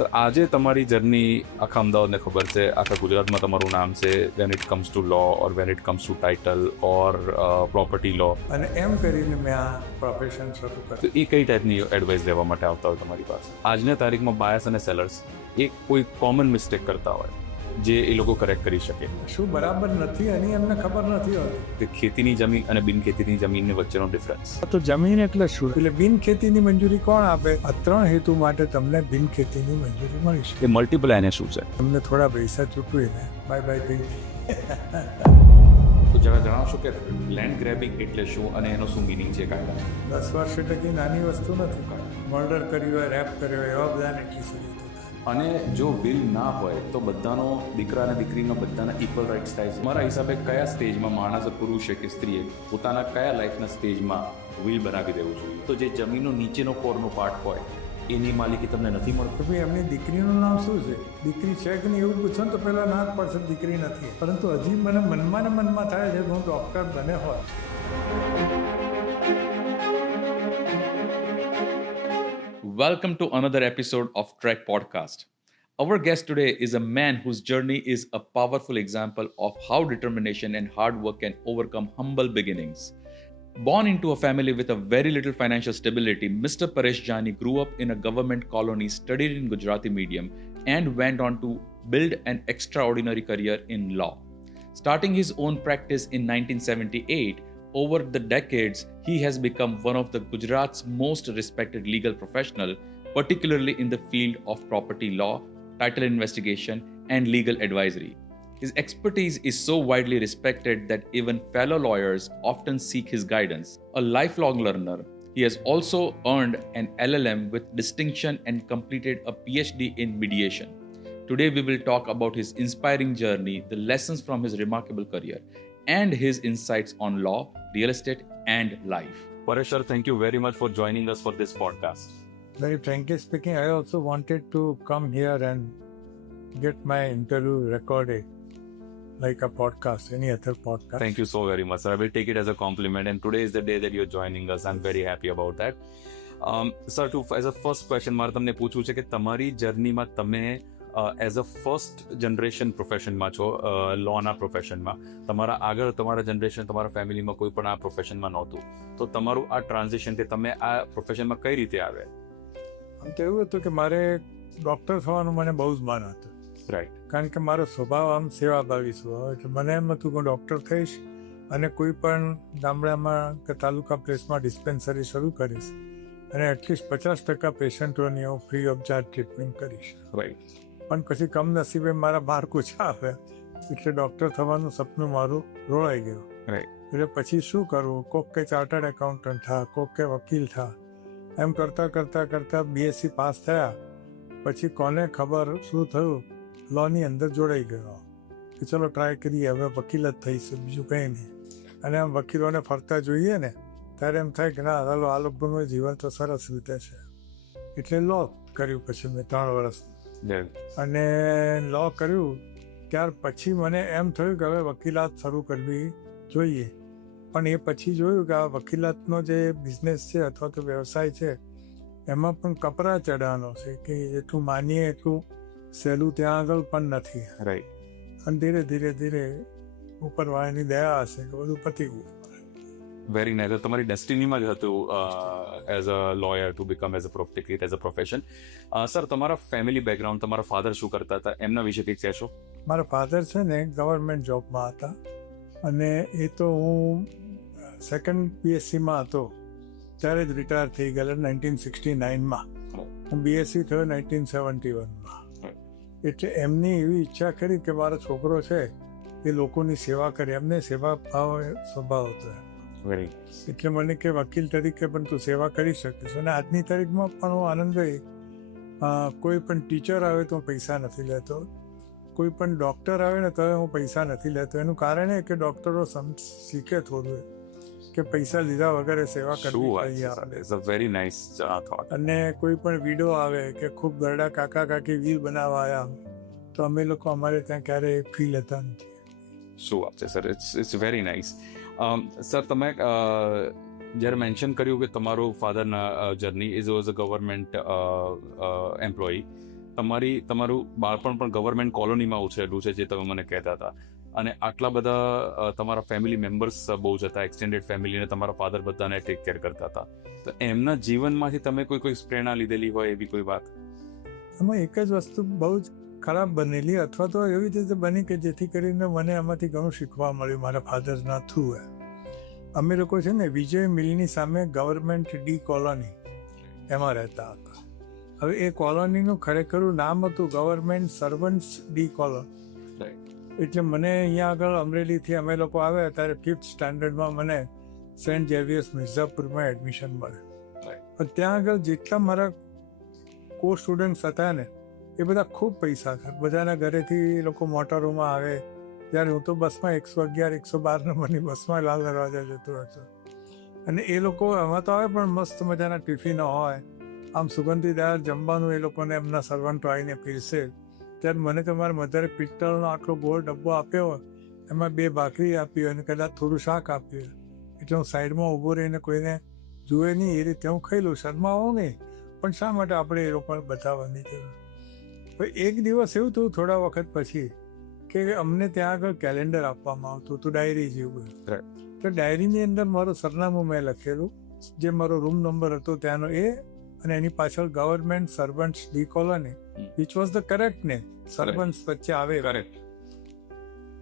Sir, આજે તમારી journey આખા અમદાવાદને ખબર છે, આખા ગુજરાતમાં તમારું નામ છે when it comes to law or when it comes to title or property law. અને એમ કરીને મેં આ પ્રોફેશન શરૂ તો કર્યું. એ કઈ ટાઈપની એડવાઇસ લેવા માટે આવતા હોય તમારી પાસે? આજની તારીખમાં બાયસ અને સેલર્સ એક કોઈ કોમન મિસ્ટેક કરતા હોય જે એ લોકો કરેક્ટ કરી શકે. શું બરાબર નથી એની એમને ખબર નથી હોતી. કે ખેતીની જમીન અને બિનખેતીની જમીનની વચ્ચેનો ડિફરન્સ. તો જમીન એટલે શું? એટલે બિન ખેતીની મંજૂરી કોણ આપે? આ 3 હેતુ માટે તમને બિન ખેતીની મંજૂરી મળી છે. એ મલ્ટિપલ એને શું છે? તમને થોડા પૈસા ચૂકવીને બાય બાય થઈ. તો જરા જણાવશો કે લેન્ડ ગ્રેબિંગ એટલે શું અને એનો શું મિનિંગ છે કાયદા? 10 વર્ષ એટલે કંઈ નાની વસ્તુ નથી. મર્ડર કર્યું હોય, રેપ કર્યો હોય, એવા બધાને એટલી સજા થાય. અને જો વિલ ના હોય તો બધાનો, દીકરા અને દીકરીનો બધાના ઇક્વલ રાઇટ્સ થાય છે. મારા હિસાબે કયા સ્ટેજમાં માણસ, પુરુષે કે સ્ત્રીએ પોતાના કયા લાઈફના સ્ટેજમાં વિલ બનાવી દેવું જોઈએ? તો જે જમીનનો નીચેનો કોરનો પાર્ટ હોય એની માલિકી તમને નથી મળતી. તો ભાઈ એમની દીકરીનું નામ શું છે? દીકરી છે કે નહીં એવું પૂછો ને તો પહેલાં ના જ પડશે દીકરી નથી. પરંતુ હજી મને મનમાં ને મનમાં થાય છે કે હું ડૉક્ટર બને હોત. Welcome to another episode of Trek Podcast. Our guest today is a man whose journey is a powerful example of how determination and hard work can overcome humble beginnings. Born into a family with a very little financial stability, Mr. Paresh Jani grew up in a government colony, studied in Gujarati medium, and went on to build an extraordinary career in law. Starting his own practice in 1978, over the decades, he has become one of the Gujarat's most respected legal professional, particularly in the field of property law, title investigation, and legal advisory. His expertise is so widely respected that even fellow lawyers often seek his guidance. A lifelong learner, he has also earned an LLM with distinction and completed a PhD in mediation. Today we will talk about his inspiring journey, the lessons from his remarkable career, and his insights on law, real estate, and life. Paresh sir, thank you very much for joining us for this podcast. Very frankly speaking, I also wanted to come here and get my interview recorded like a podcast, any other podcast. Thank you so very much, sir. I will take it as a compliment. And today is the day that you're joining us. I'm very happy about that. Sir, as a first question, મારે તમને પૂછવું છે કે તમારી જર્નીમાં તમે as a first generation પ્રોફેશનમાં છો, લોના પ્રોફેશનમાં. તમારા આગળ તમારા જનરેશન, તમારા ફેમિલીમાં કોઈ પણ આ પ્રોફેશનમાં નહોતું. તો તમારું આ ટ્રાન્ઝિશન કે તમે આ પ્રોફેશનમાં કઈ રીતે આવ્યા? આમ તો એવું હતું કે મારે ડૉક્ટર થવાનું મને બહુ જ મન હતું. રાઈટ. કારણ કે મારો સ્વભાવ આમ સેવાભાવી સ્વભાવ, એટલે મને એમ હતું કે હું ડૉક્ટર થઈશ અને કોઈ પણ ગામડામાં કે તાલુકા પ્લેસમાં ડિસ્પેન્સરી શરૂ કરીશ અને એટલીસ્ટ 50% પેશન્ટોની હું ફ્રી ઓફ ચાર્જ ટ્રીટમેન્ટ કરીશ. રાઈટ. પણ પછી કમનસીબે મારા માર્ક ઓછા આવ્યા એટલે ડૉક્ટર થવાનું સપનું મારું રોળાઈ ગયું. રાઈટ. એટલે પછી શું કરવું? કોક કે ચાર્ટર્ડ એકાઉન્ટન્ટ થા, કોક કે વકીલ થા, એમ કરતાં BSc પાસ થયા. પછી કોને ખબર શું થયું, લોની અંદર જોડાઈ ગયો કે ચલો ટ્રાય કરીએ, હવે વકીલ જ થઈશું, બીજું કંઈ નહીં. અને આમ વકીલોને ફરતા જોઈએ ને ત્યારે એમ થાય કે ના, ચાલો આ લોકોનું જીવન તો સરસ રીતે છે. એટલે લો કર્યું પછી મેં 3 વર્ષ. અને લો કર્યું ત્યાર પછી મને એમ થયું કે હવે વકીલાત શરૂ કરવી જોઈએ. પણ એ પછી જોયું કે આ વકીલાતનો જે બિઝનેસ છે અથવા તો વ્યવસાય છે એમાં પણ કપરા ચઢાવવાનો છે કે એટલું માનીએ એટલું સહેલું ત્યાં આગળ પણ નથી. રાઈટ. અને ધીરે ધીરે ઉપરવાળાની દયા હશે કે બધું પતી ગયું. Very nice. તમારી ડેસ્ટિનીમાં જ હતું as a lawyer to become as a profession, as a profession. Sir, તમારા ફેમિલી બેકગ્રાઉન્ડ, તમારા ફાધર શું કરતા હતા, એમના વિશે કંઈક કહેશો? મારા ફાધર છે ને ગવર્મેન્ટ જોબમાં હતા અને એ તો હું સેકન્ડ BScમાં હતો ત્યારે જ રિટાયર થઈ ગયેલા 1969માં. હું BSc થયો 1971માં. એટલે એમની એવી ઈચ્છા કરી કે મારો છોકરો છે એ લોકોની સેવા કરે, એમને સેવા ભાવ સ્વભાવ હતો. એટલે મને કે વકીલ તરીકે પણ તું સેવા કરી શકીશ. અને આજની તારીખમાં પણ હું આનંદભાઈ, કોઈ પણ ટીચર આવે તો હું પૈસા નથી લેતો, કોઈ પણ ડૉક્ટર આવે ને તો હું પૈસા નથી લેતો. એનું કારણ એ કે ડૉક્ટરો શીખે થોડું કે પૈસા લીધા વગર સેવા કરવી. અને કોઈ પણ વિડો આવે કે ખૂબ ગરડા કાકા કાકી વીર બનાવવા આવ્યા તો અમે લોકો અમારે ત્યાં ક્યારેય ફી લેતા નથી. શું વાત છે sir, it's very nice. Sir, તમે જ્યારે મેન્શન કર્યું કે તમારું ફાધરના journey is was a government employee, તમારું બાળપણ પણ ગવર્મેન્ટ કોલોનીમાં ઉછરેલું છે, જે તમે મને કહેતા હતા, અને આટલા બધા તમારા ફેમિલી મેમ્બર્સ બહુ જ હતા, એક્સટેન્ડેડ ફેમિલીને તમારા ફાધર બધાને ટેક કેર કરતા હતા, તો એમના જીવનમાંથી તમે કોઈ પ્રેરણા લીધેલી હોય એવી કોઈ વાત? એમાં એક જ વસ્તુ બહુ જ ખરાબ બનેલી, અથવા તો એવી રીતે બની કે જેથી કરીને મને એમાંથી ઘણું શીખવા મળ્યું મારા ફાધરના થ્રુ. અમે લોકો છે ને વિજય મિલની સામે ગવર્મેન્ટ ડી કોલોની એમાં રહેતા હતા. હવે એ કોલોનીનું ખરેખરું નામ હતું ગવર્મેન્ટ સર્વન્ટ્સ ડી કોલોની. એટલે મને અહીંયા આગળ અમરેલીથી અમે લોકો આવ્યા ત્યારે 5th સ્ટાન્ડર્ડમાં મને સેન્ટ ઝેવિયર્સ મિર્ઝાપુરમાં એડમિશન મળે. ત્યાં આગળ જેટલા મારા કો સ્ટુડન્ટ્સ હતા ને એ બધા ખૂબ પૈસા હતા. બધાના ઘરેથી એ લોકો મોટરોમાં આવે, જ્યારે હું તો બસમાં 111, 112 નંબરની બસમાં લાલ દરવાજા જતો હતો. અને એ લોકો એમાં તો આવે પણ મસ્ત મજાના ટિફિનો હોય, આમ સુગંધીદાર જમવાનું એ લોકોને એમના સર્વન્ટો આવીને પીરસે. ત્યારે મને તો મારા મધરે પિત્તળનો આટલો ગોળ ડબ્બો આપ્યો, એમાં 2 ભાખરી આપી અને કદાચ થોડું શાક આપ્યું. એટલે હું સાઈડમાં ઊભો રહીને કોઈને જુએ નહીં એ રીતે હું ખાઈ લઉં, શરમાવું નહીં, પણ શા માટે આપણે એ લોકોને બતાવવાની જરૂર? એક દિવસ એવું થયું થોડા વખત પછી કે અમને ત્યાં આગળ કેલેન્ડર આપવામાં આવતું હતું, ડાયરી જેવું. તો ડાયરીની અંદર મારું સરનામું મેં લખેલું, જે મારો રૂમ નંબર હતો ત્યાંનો એ, અને એની પાછળ government servants D colony, which was the correct name. Servants વચ્ચે આવે.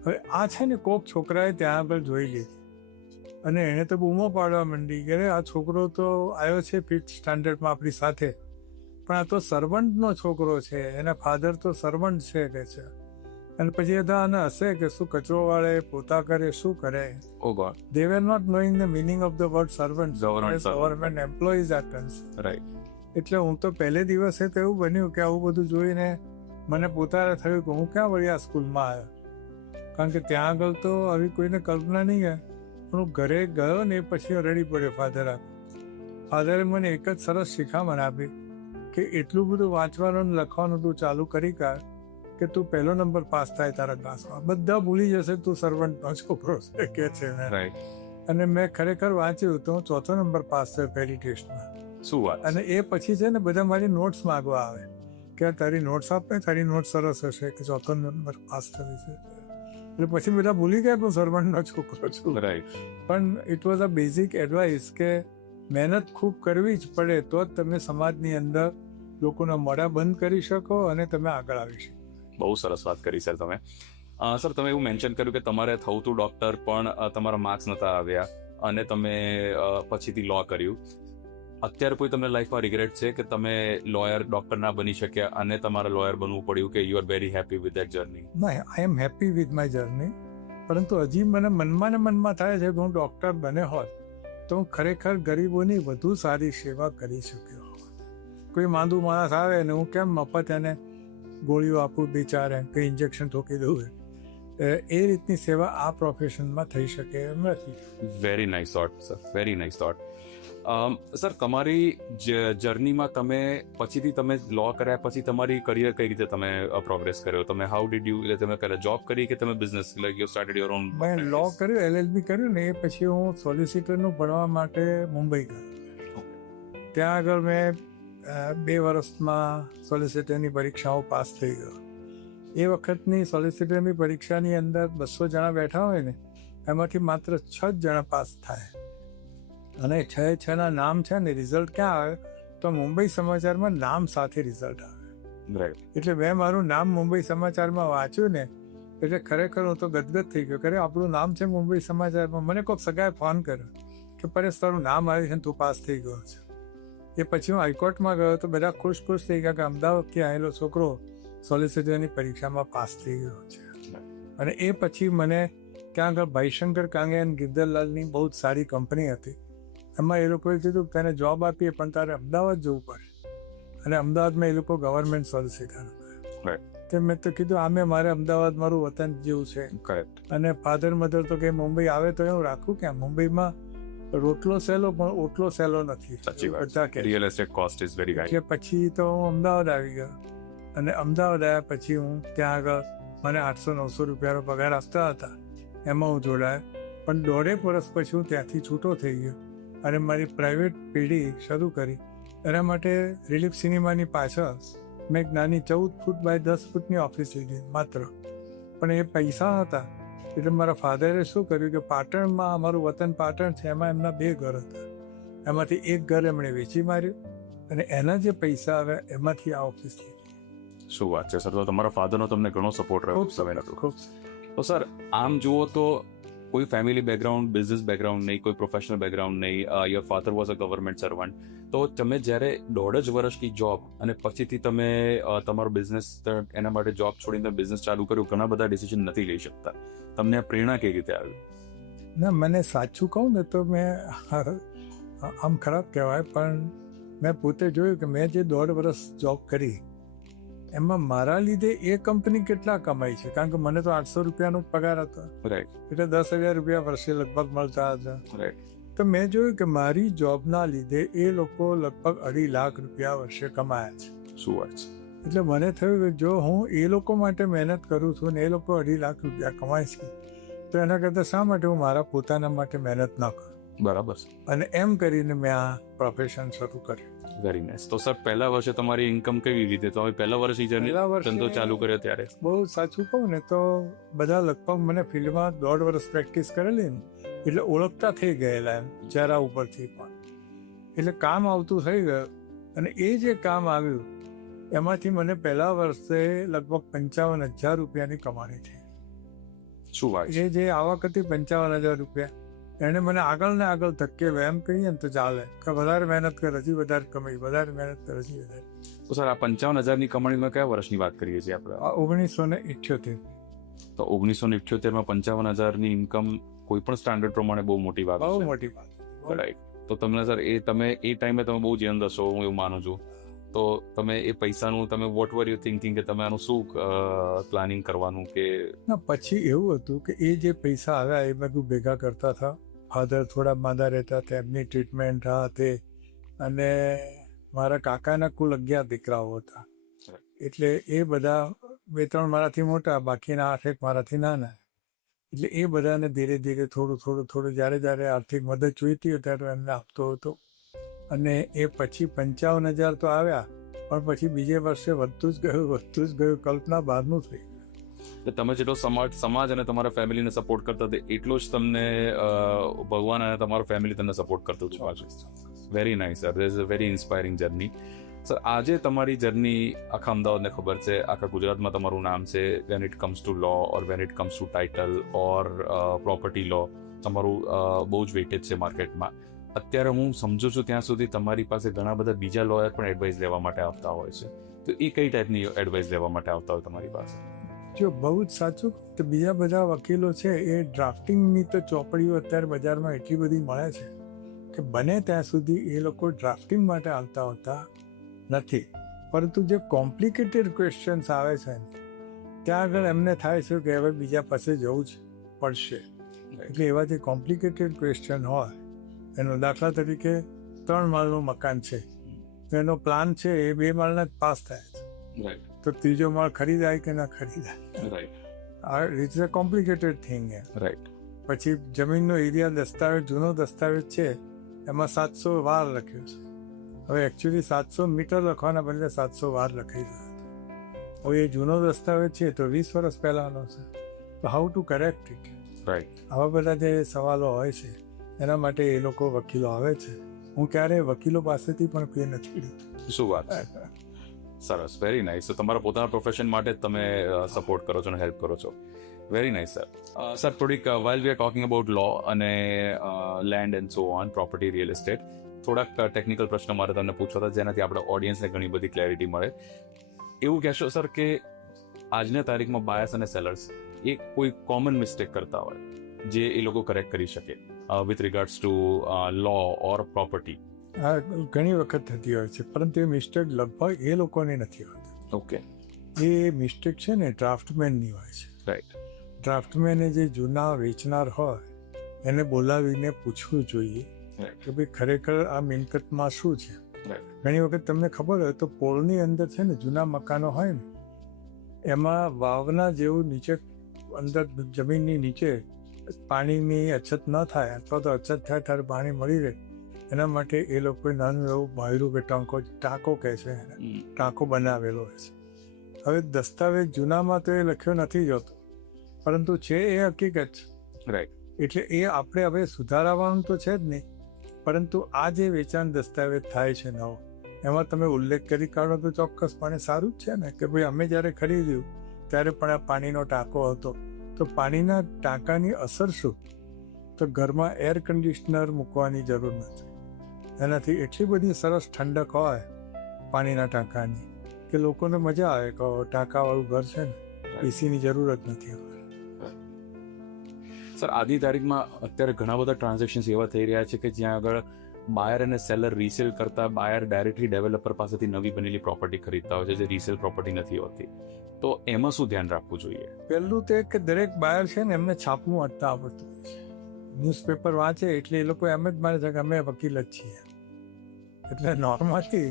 હવે આ છે ને કોક છોકરાએ ત્યાં આગળ જોઈ લીધી અને એણે તો બૂમો પાડવા માંડી કે આ છોકરો તો આવ્યો છે 5th સ્ટાન્ડર્ડમાં આપણી સાથે, પણ આ તો સર્વન્ટનો છોકરો છે, એના ફાધર તો સર્વન્ટ છે કે છે. અને પછી એ આને હશે કે શું કચરો વાળે, પોતા કરે, શું કરે. ઓ God. They were not knowing the meaning of the word servant. Government employees are concerned. Right. એટલે હું તો પહેલે દિવસે તો એવું બન્યું કે આવું બધું જોઈને મને પોતાને થયું કે હું ક્યાં વળી આ સ્કૂલમાં આવ્યો, કારણ કે ત્યાં આગળ તો આવી કોઈને કલ્પના નહીં હોય. પણ હું ઘરે ગયો ને પછી રડી પડ્યો ફાધરે મને એક જ સરસ શિખામણ આપી કે એટલું બધું વાંચવાનું લખવાનું તું ચાલુ કરી કર કે તું પહેલો નંબર પાસ થાય તારા ક્લાસમાં, બધા ભૂલી જશે તું સર્વન્ટનો છોકરો છે કે છે. અને મેં ખરેખર વાંચ્યું તો હું 4થો નંબર પાસ થયો પહેલી ટેસ્ટમાં. શું વાત! અને એ પછી છે ને બધા મારી નોટ્સ માંગવા આવે કે તારી નોટ્સ આપ ને, તારી નોટ્સ સરસ હશે કે 4થો નંબર પાસ થવી છે. એટલે પછી બધા ભૂલી ગયા હું સર્વન્ટનો છોકરો છું. રાઈટ. પણ it was a basic advice કે મહેનત ખૂબ કરવી જ પડે તો જ તમે સમાજની અંદર લોકોના મોઢા બંધ કરી શકો અને તમે આગળ આવી શકો. બહુ સરસ વાત કરી સર તમે. સર તમે એવું મેન્શન કર્યું કે તમારે થવું હતું ડોક્ટર, પણ તમારા માર્ક્સ નહોતા આવ્યા અને તમે પછીથી લો કર્યું. અત્યારે કોઈ તમને લાઈફમાં રિગ્રેટ છે કે તમે લોયર, ડોક્ટર ના બની શક્યા અને તમારે લોયર બનવું પડ્યું, કે you are very happy with that journey? ના, I am happy with my journey, પરંતુ હજી મને મનમાં ને મનમાં થાય છે કે હું ડોક્ટર બને હોત તો હું ખરેખર ગરીબોની વધુ સારી સેવા કરી શક્યો હોત. કોઈ માંદું માણસ આવે ને હું કેમ મફત એને ગોળીઓ આપું, બિચારે કંઈ ઇન્જેક્શન ઠોકી દઉં, એ રીતની સેવા આ પ્રોફેશનમાં થઈ શકે એમ નથી. Very nice thought sir, very nice thought. Sir તમારી જર્નીમાં તમે પછીથી તમે લો કર્યા પછી તમારી કરિયર કઈ રીતે તમે પ્રોગ્રેસ કર્યો? તમે હાઉ ડીડ યુ, એટલે તમે પહેલા જોબ કરી કે તમે business, like you started your own? મેં લો કર્યું, LLB કર્યું ને એ પછી હું સોલિસિટરનું ભણવા માટે મુંબઈ ગયો. ત્યાં આગળ મેં 2 વર્ષમાં સોલિસિટરની પરીક્ષાઓ પાસ થઈ ગયો. એ વખતની સોલિસિટરની પરીક્ષાની અંદર 200 જણા બેઠા હોય ને એમાંથી માત્ર 6 જણા પાસ થાય, અને 6 ના નામ છે ને રિઝલ્ટ ક્યાં આવે તો મુંબઈ સમાચારમાં નામ સાથે રિઝલ્ટ આવે. એટલે મેં મારું નામ મુંબઈ સમાચારમાં વાંચ્યું ને એટલે ખરેખર હું તો ગદગદ થઈ ગયો કે આપણું નામ છે મુંબઈ સમાચારમાં. મને કોઈક સગાએ ફોન કર્યો કે પરેશ તારું નામ આવ્યું છે તું પાસ થઈ ગયો છે. એ પછી હું હાઈકોર્ટમાં ગયો તો બધા ખુશ થઈ ગયા કે અમદાવાદથી આવેલો છોકરો સોલિસિટરની પરીક્ષામાં પાસ થઈ ગયો છે. અને એ પછી મને ત્યાં આગળ ભાઈશંકર કાંગે અને ગિરધરલાલની બહુ જ સારી કંપની હતી. એમાં એ લોકોએ કીધું કે તને જોબ આપીએ પણ તારે અમદાવાદ જવું પડે, અને અમદાવાદમાં એ લોકો ગવર્મેન્ટ સોલિસિટર હતા. તે મેં તો કીધું આમે મારે અમદાવાદ મારું વતન જેવું છે, અને ફાધર મધર તો કે મુંબઈ આવે તો એવું રાખું કે મુંબઈમાં રોટલો સહેલો પણ ઓટલો સહેલો નથી. Real estate cost is very high. એટલે પછી તો હું અમદાવાદ આવી ગયો, અને અમદાવાદ આવ્યા પછી હું ત્યાં આગળ મને 800-900 રૂપિયાનો પગાર આપતા હતા, એમાં હું જોડાયો. પણ 1.5 વર્ષ પછી હું ત્યાંથી છૂટો થઈ ગયો અને મારી પ્રાઇવેટ પેઢી શરૂ કરી. એના માટે રિલીફ સિનેમાની પાછળ મેં એક નાની 14 ફૂટ બાય 10 ફૂટની ઓફિસ લીધી માત્ર. પણ એ પૈસા હતા એટલે મારા ફાધરે શું કર્યું કે પાટણમાં, અમારું વતન પાટણ છે, એમાં એમના 2 ઘર હતા. એમાંથી એક ઘર એમણે વેચી માર્યું અને એના જે પૈસા આવ્યા એમાંથી આ ઓફિસ લીધી. શું વાત છે સર, તો તમારા ફાધરનો તમને ઘણો સપોર્ટ રહ્યો ખૂબ સમયનો તો. ખૂબ તો સર આમ જુઓ તો કોઈ ફેમિલી બેકગ્રાઉન્ડ, બિઝનેસ બેકગ્રાઉન્ડ નહીં, કોઈ પ્રોફેશનલ બેકગ્રાઉન્ડ નહીં, your father was a government servant. તો તમે જ્યારે 1.5 વર્ષની જોબ અને પછીથી તમે તમારો બિઝનેસ, એના માટે જોબ છોડીને બિઝનેસ ચાલુ કર્યું, ઘણા બધા ડિસિઝન નથી લઈ શકતા. તમને આ પ્રેરણા કેવી રીતે આવી? ના, મને સાચું કહું ને તો મેં આમ ખરાબ કહેવાય પણ મેં પોતે જોયું કે મેં જે 1.5 વર્ષ જોબ કરી એમાં મારા લીધે એ કંપની કેટલા કમાઈ છે. કારણ કે મને તો 800 રૂપિયાનો પગાર હતો, રાઈટ એટલે 10,000 રૂપિયા વર્ષે લગભગ મળતા હતા. રાઈટ. તો મેં જોયું કે મારી જોબના લીધે એ લોકો લગભગ 2.5 લાખ રૂપિયા વર્ષે કમાયા છે. શું વાત છે. એટલે મને થયું કે જો હું એ લોકો માટે મહેનત કરું છું ને એ લોકો 2.5 લાખ રૂપિયા કમાય છે, તો એના કરતાં શા માટે હું મારા પોતાના માટે મહેનત ન કરું. બરાબર છે. અને એમ કરીને મેં આ પ્રોફેશન શરૂ કર્યું. Very nice. તો સર પહેલા વર્ષે તમારી ઇન્કમ કેવી રીતે? તમે પહેલા વર્ષે પહેલા વર્ષે ધંધો ચાલુ કર્યો ત્યારે? બહુ સાચું કહું ને તો બધા લગભગ મને ફિલ્ડમાં 1.5 વર્ષ પ્રેક્ટિસ કરેલી ને એટલે ઓળખતા થઈ ગયેલા એમ ચહેરા ઉપરથી પણ. એટલે કામ આવતું થઈ ગયું અને એ જે કામ આવ્યું એમાંથી મને પહેલા વર્ષે લગભગ 55,000 રૂપિયાની કમાણી થઈ. શું વાત છે. એ જે આવક હતી 55,000 રૂપિયા, એને મને આગળ ને આગળ ધક્કે એમ કહીએ ને તો ચાલે કે વધારે મહેનત કર, હજી વધારે કમાઈ, વધારે મહેનત કર, હજી વધારે. તો સર આ 55,000ની કમાણીમાં કયા વર્ષની વાત કરીએ છીએ આપણે? આ 1978. તો 1978માં 55,000ની ઇન્કમ કોઈ પણ સ્ટાન્ડર્ડ પ્રમાણે બહુ મોટી વાત બહુ છે. મોટી વાત. રાઈટ. તો તમને સર તમે એ ટાઈમે તમે બહુ યંગ હશો, હું એવું માનું છું. તો તમે એ પૈસાનું તમે વોટ વર યુ થિંકિંગ કે તમે આનું શું પ્લાનિંગ કરવાનું કે? ના, પછી એવું હતું કે એ જે પૈસા આવ્યા એ બધું ભેગા કરતા હતા. ફાધર થોડા માંદા રહેતા હતા, એમની ટ્રીટમેન્ટ આ તે, અને મારા કાકાના કુલ 11 દીકરાઓ હતા. એટલે એ બધા 2-3 મારાથી મોટા, બાકીના 8-1 મારાથી નાના. એટલે એ બધાને ધીરે ધીરે થોડું જ્યારે આર્થિક મદદ જોઈતી હોય ત્યારે એમને આપતો હતો. અને એ પછી 55,000 તો આવ્યા, પણ પછી બીજે વર્ષે વધતું જ ગયું, કલ્પના બહારનું થઈ ગયું. એટલે તમે જેટલો સમાજ અને તમારા ફેમિલીને સપોર્ટ કરતા હતા એટલો જ તમને ભગવાન અને તમારો ફેમિલી તમને સપોર્ટ કરતું હતું પાછું. Very nice sir, this is a very inspiring journey. Sir આજે તમારી જર્ની આખા અમદાવાદને ખબર છે, આખા ગુજરાતમાં તમારું નામ છે. When it comes to law or when it comes to title or property law, તમારું બહુ જ વેટેજ છે માર્કેટમાં. અત્યારે હું સમજુ છું ત્યાં સુધી તમારી પાસે ઘણા બધા બીજા લોયર પણ એડવાઇસ લેવા માટે આવતા હોય છે. તો એ કઈ ટાઈપની એડવાઇસ લેવા માટે આવતા હોય તમારી પાસે? જો બહુ જ સાચું તો બીજા બધા વકીલો છે એ ડ્રાફ્ટિંગની તો ચોપડીઓ અત્યારે બજારમાં એટલી બધી મળે છે કે બને ત્યાં સુધી એ લોકો ડ્રાફ્ટિંગ માટે આવતા હોતા નથી. પરંતુ જે કોમ્પ્લિકેટેડ ક્વેશ્ચન્સ આવે છે ત્યાં આગળ એમને થાય છે કે હવે બીજા પાસે જવું જ પડશે. એટલે એવા જે કોમ્પ્લિકેટેડ ક્વેશ્ચન હોય, એનો દાખલા તરીકે 3 માળનું મકાન છે, તો એનો પ્લાન છે એ 2 માળના જ પાસ થાય છે, રાઈટ. તો 3જો માળ ખરીદાય કે ના ખરીદાય. Right. It's a complicated thing. Right. પછી જમીનનો એરિયા દસ્તાવેજ, જૂનો દસ્તાવેજ છે એમાં 700 વાર લખ્યું છે. હવે એકચ્યુઅલી 700 મીટર લખવાના બદલે 700 વાર લખાઈ રહ્યો હતો. હવે એ જૂનો દસ્તાવેજ છે તો 20 વર્ષ પહેલાનો છે, તો how to correct it. Right. આવા બધા જે સવાલો હોય છે એના માટે એ લોકો વકીલો આવે છે. હું ક્યારેય વકીલો પાસેથી પણ ફી નથી લીધી. શું વાત છે. સરસ, વેરી નાઇસ. તો તમારા પોતાના પ્રોફેશન માટે તમે સપોર્ટ કરો છો અને હેલ્પ કરો છો. Very nice sir. સર થોડીક while we are talking about law અને land and so on, property, real estate, થોડાક ટેકનિકલ પ્રશ્નો મારે તમને પૂછવા હતા જેનાથી આપણે ઓડિયન્સને ઘણી બધી ક્લેરિટી મળે. એવું કહેશો સર કે આજના તારીખમાં બાયર્સ અને સેલર્સ એ કોઈ કોમન મિસ્ટેક કરતા હોય જે એ લોકો કરેક્ટ કરી શકે with regards two law or property? આ ઘણી વખત થતી હોય છે, પરંતુ એ મિસ્ટેક લગભગ એ લોકોની નથી હોતી. ઓકે. એ મિસ્ટેક છે ને ડ્રાફ્ટમેનની હોય છે. રાઈટ. ડ્રાફ્ટમેને જે જૂના વેચનાર હોય એને બોલાવીને પૂછવું જોઈએ કે ભાઈ ખરેખર આ મિલકતમાં શું છે. ઘણી વખત તમને ખબર હોય તો પોળની અંદર છે ને જૂના મકાનો હોય ને એમાં વાવના જેવું નીચે અંદર જમીનની નીચે પાણીની અછત ન થાય, અથવા તો અછત થાય ત્યારે પાણી મળી રહે એના માટે એ લોકોએ નાનું એવું બાયરું કે ટાંકો કહે છે એને, ટાંકો બનાવેલો હોય છે. હવે દસ્તાવેજ જૂનામાં તો એ લખ્યો નથી જોતો, પરંતુ છે એ હકીકત છે. રાઈટ. એટલે એ આપણે હવે સુધારવાનું તો છે જ નહીં, પરંતુ આ જે વેચાણ દસ્તાવેજ થાય છે નવો, એમાં તમે ઉલ્લેખ કરી કાઢો તો ચોક્કસપણે સારું જ છે ને, કે ભાઈ અમે જ્યારે ખરીદ્યું ત્યારે પણ આ પાણીનો ટાંકો હતો. તો પાણીના ટાંકાની અસર શું? તો ઘરમાં એર કન્ડિશનર મૂકવાની જરૂર નથી. એનાથી એટલી બધી સરસ ઠંડક હોય પાણીના ટાંકાની કે લોકોને મજા આવે કે ટાંકાવાળું ઘર છે ને, એસીની જરૂર જ નથી હવે. સર, આજની તારીખમાં અત્યારે ઘણા બધા ટ્રાન્ઝેક્શન્સ એવા થઈ રહ્યા છે કે જ્યાં આગળ બાયર અને સેલર રીસેલ કરતા બાયર ડાયરેક્ટલી ડેવલપર પાસેથી નવી બનેલી પ્રોપર્ટી ખરીદતા હોય છે, જે રીસેલ પ્રોપર્ટી નથી હોતી. તો એમાં શું ધ્યાન રાખવું જોઈએ? પહેલું તો કે દરેક બાયર છે ને એમને છાપવું વાંચતા આવડતું હોય છે. ન્યૂઝપેપર વાંચે એટલે એ લોકો એમ જ માને છે કે અમે વકીલ જ છીએ. એટલે નોર્મલી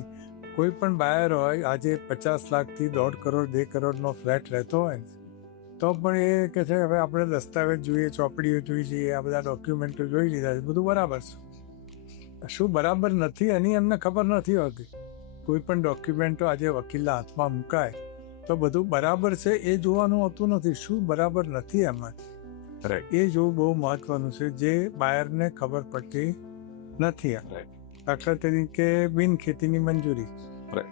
કોઈ પણ બાયર હોય, આજે 50 લાખથી 1.5 કરોડ 2 કરોડનો ફ્લેટ રહેતો હોય ને, તો પણ એ કે છે હવે આપણે દસ્તાવેજ જોઈએ, ચોપડીઓ જોઈ જઈએ, આ બધા ડોક્યુમેન્ટો જોઈ લીધા છે, બધું બરાબર છે. શું બરાબર નથી એની એમને ખબર નથી હોતી. કોઈ પણ ડોક્યુમેન્ટો આજે વકીલના હાથમાં મુકાય તો બધું બરાબર છે એ જોવાનું હોતું નથી, શું બરાબર નથી એમાં રાઈટ. એ જોવું બહુ મહત્વનું છે, જે બાયરને ખબર પડતી નથી. દાખલા તરીકે બિન ખેતીની મંજૂરી,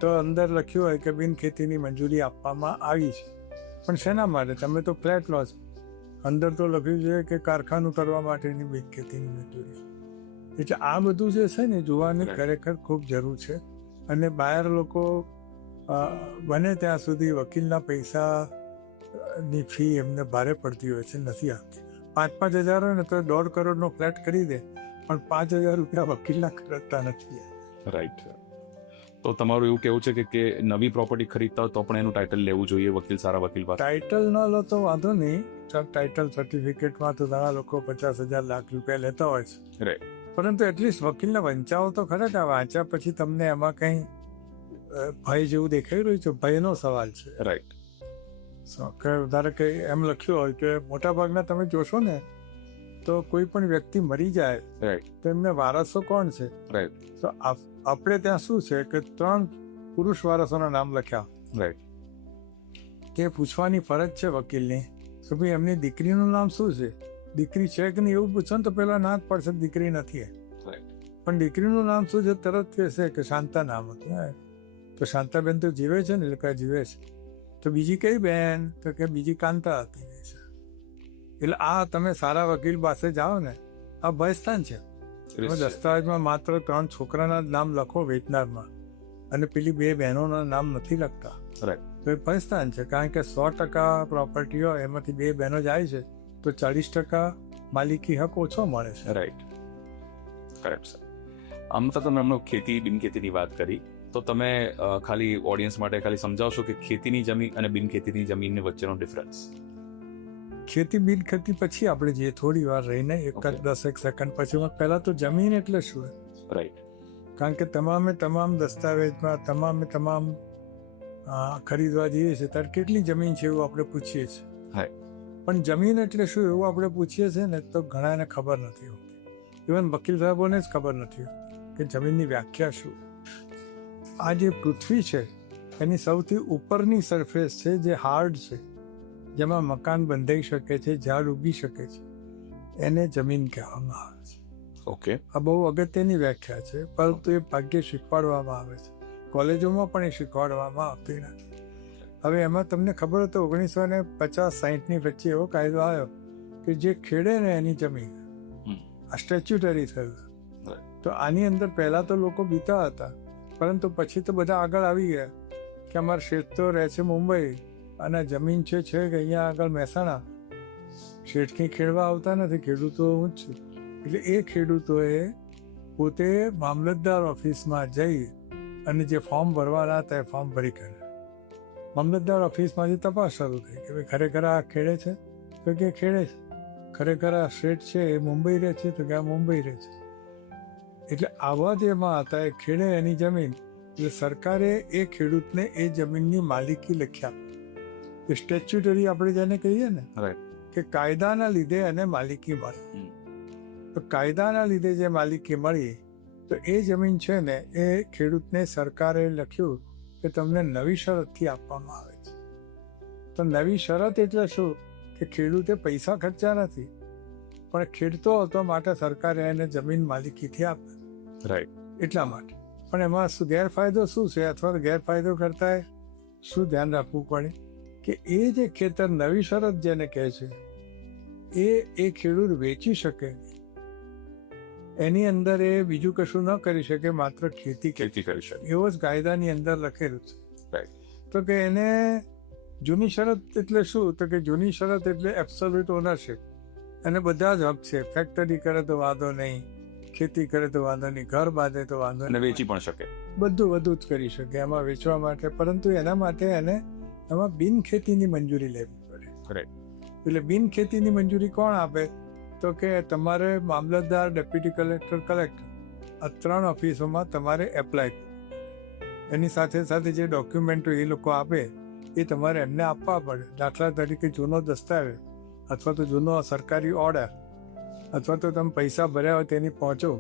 તો અંદર લખ્યું હોય કે બિન ખેતીની મંજૂરી આપવામાં આવી છે, પણ શેના માટે? તમે તો ફ્લેટ લો છો, અંદર તો લખ્યું છે કે કારખાનું કરવા માટેની બિન ખેતીની મંજૂરી. એટલે આ બધું જે છે ને જોવાની ખરેખર ખૂબ જરૂર છે. અને બાયર લોકો બને ત્યાં સુધી વકીલના પૈસાની ફી એમને ભારે પડતી હોય છે, નથી આપતી. 5-5 હજાર હોય ને તો 1.5 કરોડનો ફ્લેટ ખરીદે, પણ 5,000 રૂપિયા વકીલના ખર્ચતા નથી. રાઈટ. તો તમારું એવું કેવું છે કે નવી પ્રોપર્ટી ખરીદતા હોય તો પણ એનું ટાઇટલ લેવું જોઈએ વકીલ, સારા વકીલ પાસે? ટાઇટલ ન લો તો વાંધો નહીં. ટાઇટલ સર્ટિફિકેટમાં તો ઘણા લોકો 50,000 લાખ રૂપિયા લેતા હોય છે. રાઈટ. પરંતુ એટલીસ્ટ વકીલને વંચાવો તો ખરા કે વાંચ્યા પછી તમને એમાં કંઈ ભય જેવું દેખાઈ રહ્યું છે? ભયનો સવાલ છે. રાઈટ. ધારો કે એમ લખ્યું હોય કે મોટાભાગના તમે જોશો ને તો કોઈ પણ વ્યક્તિ મરી જાય રાઈટ. તો એમને વારસો કોણ છે? રાઈટ. તો આપણે ત્યાં શું છે કે 3 પુરુષ વારસોના નામ લખ્યા. રાઈટ. તે પૂછવાની ફરજ છે વકીલની કે ભાઈ એમની દીકરીનું નામ શું છે, દીકરી છે કે નહીં, એવું પૂછો ને તો પેલા ના જ પડશે દીકરી નથી. પણ દીકરીનું નામ શું છે તરત કહેશે કે શાંતા નામ હતું. તો શાંતાબેન તો જીવે છે ને, એટલે જીવે છે. તો બીજી કઈ બેન? તો કે બીજી કાંતા હતી. એટલે આ તમે સારા વકીલ પાસે જાઓ ને, આ ભયસ્થાન છે. તમે દસ્તાવેજમાં માત્ર 3 છોકરાના નામ લખો વેચનારમાં, અને પેલી 2 બહેનોના નામ નથી લખતા, તો એ ભયસ્થાન છે. કારણ કે 100% પ્રોપર્ટી હોય એમાંથી 2 બહેનો જાય છે તો 40% માલિકી હક ઓછો મળે છે. રાઈટ. Correct sir. આમ તો તમે હમણાં ખેતી બિનખેતીની વાત કરી, તો તમે ખાલી ઓડિયન્સ માટે ખાલી સમજાવશો કે ખેતીની જમીન અને બિનખેતીની જમીનની વચ્ચેનો ડિફરન્સ? ખેતી બિનખેતી પછી આપણે જઈએ થોડી વાર રહીને, 10 સેકન્ડ પછી. પહેલા તો જમીન એટલે શું? રાઈટ. કારણ કે તમામ દસ્તાવેજમાં તમામ ખરીદવા જઈએ છીએ ત્યારે કેટલી જમીન છે એવું આપણે પૂછીએ છીએ. પણ જમીન એટલે શું એવું આપણે પૂછીએ છીએ ને તો ઘણાને ખબર નથી હોતી. ઇવન વકીલ સાહેબોને જ ખબર નથી હોતી કે જમીનની વ્યાખ્યા શું. આ જે પૃથ્વી છે એની સૌથી ઉપરની સરફેસ છે જે હાર્ડ છે, જેમાં મકાન બંધાઈ શકે છે, ઝાડ ઉગી શકે છે, એને જમીન કહેવામાં આવે છે. ઓકે. આ બહુ અગત્યની વ્યાખ્યા છે, પરંતુ એ ભાગ્યે શીખવાડવામાં આવે છે. કોલેજોમાં પણ એ શીખવાડવામાં આવતી નથી. હવે એમાં તમને ખબર હોય તો 1950-60ની વચ્ચે એવો કાયદો આવ્યો કે જે ખેડે ને એની જમીન આ સ્ટેચ્યુટરી થયું. તો આની અંદર પહેલા તો લોકો બીતા હતા, પરંતુ પછી તો બધા આગળ આવી ગયા કે અમારા શેઠ તો રહે છે મુંબઈ અને જમીન છે કે અહીંયા આગળ મહેસાણા. શેઠની ખેડવા આવતા નથી, ખેડૂતો હું જ છું. એટલે એ ખેડૂતોએ પોતે મામલતદાર ઓફિસમાં જઈ અને જે ફોર્મ ભરવાના હતા એ ફોર્મ ભરી કાઢ્યા. મામલતદાર ઓફિસમાંથી તપાસ શરૂ થઈ કે ભાઈ ખરેખર આ ખેડે છે? તો કે ખેડે છે. ખરેખર આ શેઠ છે એ મુંબઈ રહે છે? તો કે આ મુંબઈ રહે છે. એટલે આવા જેમાં હતા એ ખેડે એની જમીન, એટલે સરકારે એ ખેડૂતને એ જમીનની માલિકી લખ્યા. એ સ્ટેચ્યુટરી આપણે જેને કહીએ ને કે કાયદાના લીધે એને માલિકી મળી. તો કાયદાના લીધે જે માલિકી મળી તો એ જમીન છે ને એ ખેડૂતને સરકારે લખ્યું કે તમને નવી શરતથી આપવામાં આવે છે. તો નવી શરત એટલે શું કે ખેડૂતે પૈસા ખર્ચા નથી, પણ ખેડતો હતો માટે સરકારે એને જમીન માલિકીથી આપે રાઈટ. એટલા માટે. પણ એમાં ગેરફાયદો શું છે, અથવા તો ગેરફાયદો કરતા શું ધ્યાન રાખવું પડે કે એ જે ખેતર નવી શરત જેને કહે છે એ ખેડૂત વેચી શકે નહીં. એની અંદર એ બીજું કશું ન કરી શકે, માત્ર ખેતી ખેતી કરી શકે. એવો જ કાયદાની અંદર લખેલું છે. રાઈટ. તો કે એને જૂની શરત એટલે શું, તો કે જૂની શરત એટલે એબ્સોલ્યુટ ઓનરશિપ, અને બધા જ હક છે. ફેક્ટરી કરે તો વાંધો નહીં, ખેતી કરે તો વાંધો નહીં, ઘર બાંધે તો વાંધો અને નહીં, વેચી પણ શકે. બધું જ કરી શકે એમાં વેચવા માટે. પરંતુ એના માટે એને એમાં બિન ખેતીની મંજૂરી લેવી પડે. રાઈટ. એટલે બિન ખેતીની મંજૂરી કોણ આપે, તો કે તમારે મામલતદાર, ડેપ્યુટી કલેક્ટર, કલેક્ટર આ 3 ઓફિસોમાં તમારે એપ્લાય કરવું. એની સાથે સાથે જે ડોક્યુમેન્ટો એ લોકો આપે એ તમારે એમને આપવા પડે. દાખલા તરીકે જૂનો દસ્તાવેજ, અથવા તો જૂનો સરકારી ઓર્ડર, અથવા તો તમે પૈસા ભર્યા હોય તેની પહોંચો.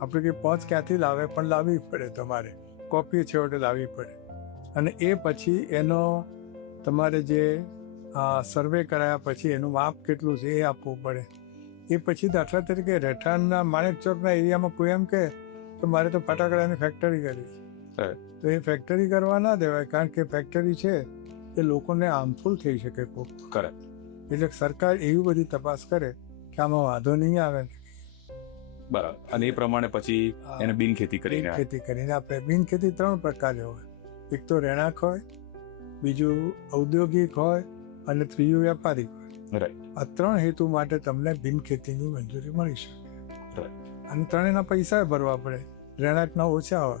આપણે કે પહોંચ ક્યાંથી લાવે, પણ લાવવી પડે, તમારે કોપી છેવટે લાવવી પડે. અને એ પછી એનો તમારે જે સર્વે કરાયા પછી એનું માપ કેટલું છે એ આપવું પડે. એ પછી દાખલા તરીકે રહેઠાણના માણેક ચોકના એરિયામાં કોઈ એમ કહે તો મારે તો ફટાકડાની ફેક્ટરી કરી છે, તો એ ફેક્ટરી કરવા ના દેવાય, કારણ કે ફેક્ટરી છે એ લોકોને હાર્મફુલ થઈ શકે કોક. કરેક્ટ. એટલે સરકાર એવી બધી તપાસ કરે કે આમાં વાંધો નહીં આવે. બરાબર. અને એ પ્રમાણે પછી એને બિન ખેતી કરીને ખેતી કરીને આપે. બિન ખેતી 3 પ્રકારની હોય. એક તો રહેણાંક હોય, બીજું ઔદ્યોગિક હોય, અને ત્રીજું વ્યાપારિક હોય. રાઈટ. આ 3 હેતુ માટે તમને બિન ખેતીની મંજૂરી મળી શકે. રાઈટ. અને 3ના પૈસા ભરવા પડે. રહેણાંકના ઓછા હોય,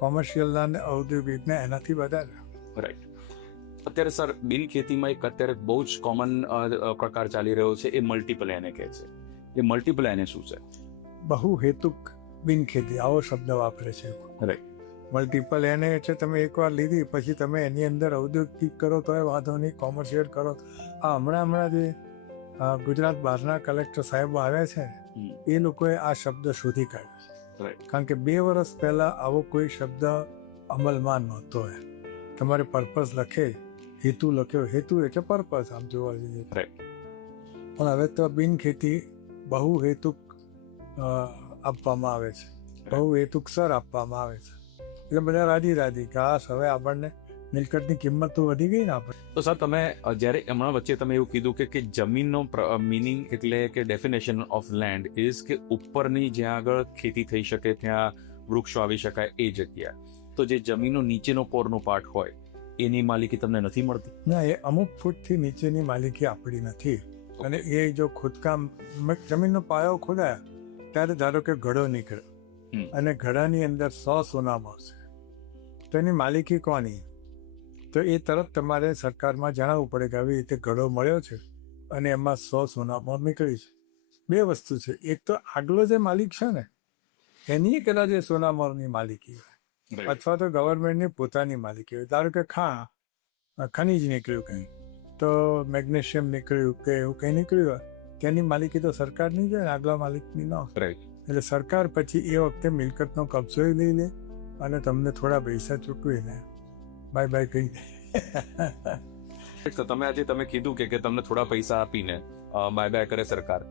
કોમર્શિયલના અને ઔદ્યોગિકના એનાથી વધારે. રાઈટ. અત્યારે સર બિન ખેતીમાં એક અત્યારે બહુ જ કોમન પ્રકાર ચાલી રહ્યો છે, એ મલ્ટિપલ એને કહે છે. એ મલ્ટિપલ એને શું છે? બહુ હેતુક બિન ખેતી આવો શબ્દ વાપરે છે. રાઈટ. મલ્ટિપલ એને એટલે તમે એકવાર લીધી પછી તમે એની અંદર ઔદ્યોગિક કરો તો વાંધો નહીં, કોમર્શિયલ કરો. હમણાં જે ગુજરાત બહારના કલેક્ટર સાહેબો આવ્યા છે એ લોકોએ આ શબ્દ શોધી કાઢ્યો છે. રાઈટ. કારણ કે 2 વર્ષ પહેલા આવો કોઈ શબ્દ અમલમાં નહોતો. તમારે પર્પઝ લખે, હેતુ લખ્યો, હેતુ એટલે પર્પઝ આમ જોવા જઈએ. રાઈટ. પણ હવે તો બિન ખેતી બહુ હેતુક આપવામાં આવે છે, બહુ હેતુકસર આપવામાં આવે છે. એટલે બધા રાજી કે આ હવે આપણને મિલકતની કિંમત તો વધી ગઈ ને આપણે. તો સર તમે જ્યારે હમણાં વચ્ચે તમે એવું કીધું કે જમીનનો મિનિંગ એટલે કે ડેફિનેશન ઓફ લેન્ડ ઇઝ કે ઉપરની જ્યાં આગળ ખેતી થઈ શકે, ત્યાં વૃક્ષો આવી શકાય એ જગ્યા. તો જે જમીનનો નીચેનો કોરનો પાર્ટ હોય એની માલિકી તમને નથી મળતી? ના, એ અમુક ફૂટથી નીચેની માલિકી આપણી નથી. અને એ જો ખોદકામ જમીનનો પાયો ખોદાય ત્યારે ધારો કે ઘડો નીકળ્યો અને ઘડાની અંદર 100 સોના મળશે, તો એની માલિકી કોની? તો એ તરત તમારે સરકારમાં જણાવવું પડે કે આવી રીતે ઘડો મળ્યો છે અને એમાં 100 સોનામાં નીકળી છે. 2 વસ્તુ છે. એક તો આગલો જે માલિક છે ને એની કદાચ એ સોનામોરની માલિકી હોય, અથવા તો ગવર્મેન્ટની પોતાની માલિકી હોય. ધારો કે ખનીજ નીકળ્યું કંઈ, તો મેગ્નેશિયમ નીકળ્યું કે એવું કંઈ નીકળ્યું હોય, તેની માલિકી તો સરકારની છે ને આગલા માલિકની ન હોય. રાઈટ. એટલે સરકાર પછી એ વખતે મિલકતનો કબજો લઈ લે અને તમને થોડા પૈસા ચૂકવીને બાય બાય કહી દે. તો તમે આજે તમે કીધું કે તમને થોડા પૈસા આપીને બાય બાય કરે સરકાર.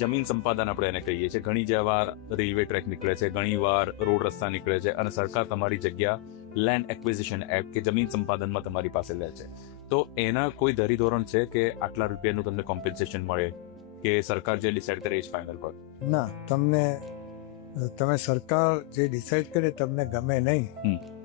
જમીન સંપાદન આપણે એને કહીએ છીએ. ઘણી વાર રેલવે ટ્રેક નીકળે છે, ઘણી વાર રોડ રસ્તા નીકળે છે, અને સરકાર તમારી જગ્યા લેન્ડ એક્વિઝિશન એક્ટ કે જમીન સંપાદનમાં તમારી પાસે લે છે. તો એના કોઈ ધરી ધોરણ છે કે આટલા રૂપિયાનું તમને કોમ્પન્સેશન મળે, કે સરકાર જે ડિસાઇડ કરે એ જ ફાઇનલ હોય? ના, તમે સરકાર જે ડિસાઇડ કરે તમને ગમે નહીં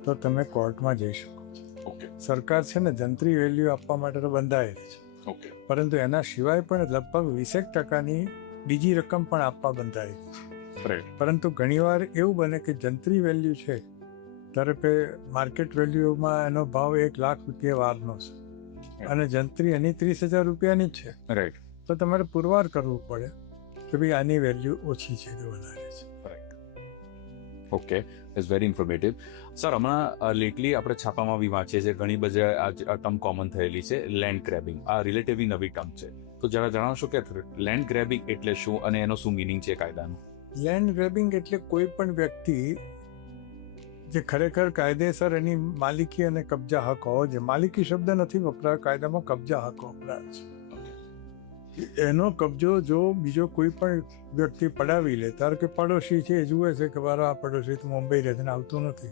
તો તમે કોર્ટમાં જઈ શકો. ઓકે. સરકાર છે ને જંત્રી વેલ્યુ આપવા માટે તો બંધાયેલી છે, ઓકે. પરંતુ એના સિવાય પણ લગભગ 20% બીજી રકમ પણ આપવા બંધાયેલી છે. રાઈટ. પરંતુ ઘણીવાર એવું બને કે જંત્રી વેલ્યુ છે, ધારો કે માર્કેટ વેલ્યુમાં એનો ભાવ 1 લાખ રૂપિયા વારનો છે અને જંત્રી એની 30,000 રૂપિયાની જ છે, રાઈટ. તો તમારે પુરવાર કરવું પડે કે ભાઈ આની વેલ્યુ ઓછી છે કે વધારે છે. Okay, it's very informative. Sir, હમણાં લેટલી આપણે છાપામાં બી વાંચીએ છીએ, ઘણી બધી આ ટર્મ કોમન થયેલી છે, લેન્ડ ગ્રેબિંગ. આ રિલેટિવલી નવી ટર્મ છે, તો જરા જણાવશો કે લેન્ડ ગ્રેબિંગ એટલે શું અને એનો શું મિનિંગ છે કાયદાનું? લેન્ડ ગ્રેબિંગ એટલે કોઈ પણ વ્યક્તિ જે ખરેખર કાયદેસર એની માલિકી અને કબજા હક હોવો જોઈએ. માલિકી શબ્દ નથી વપરાયો, કાયદામાં કબજા હક વપરાયો છે. એનો કબજો જો બીજો કોઈ પણ વ્યક્તિ પડાવી લે, ધારો કે પડોશી છે, એ જુએ છે કે મારો આ પડોશી તો મુંબઈ રહે છે ને આવતું નથી,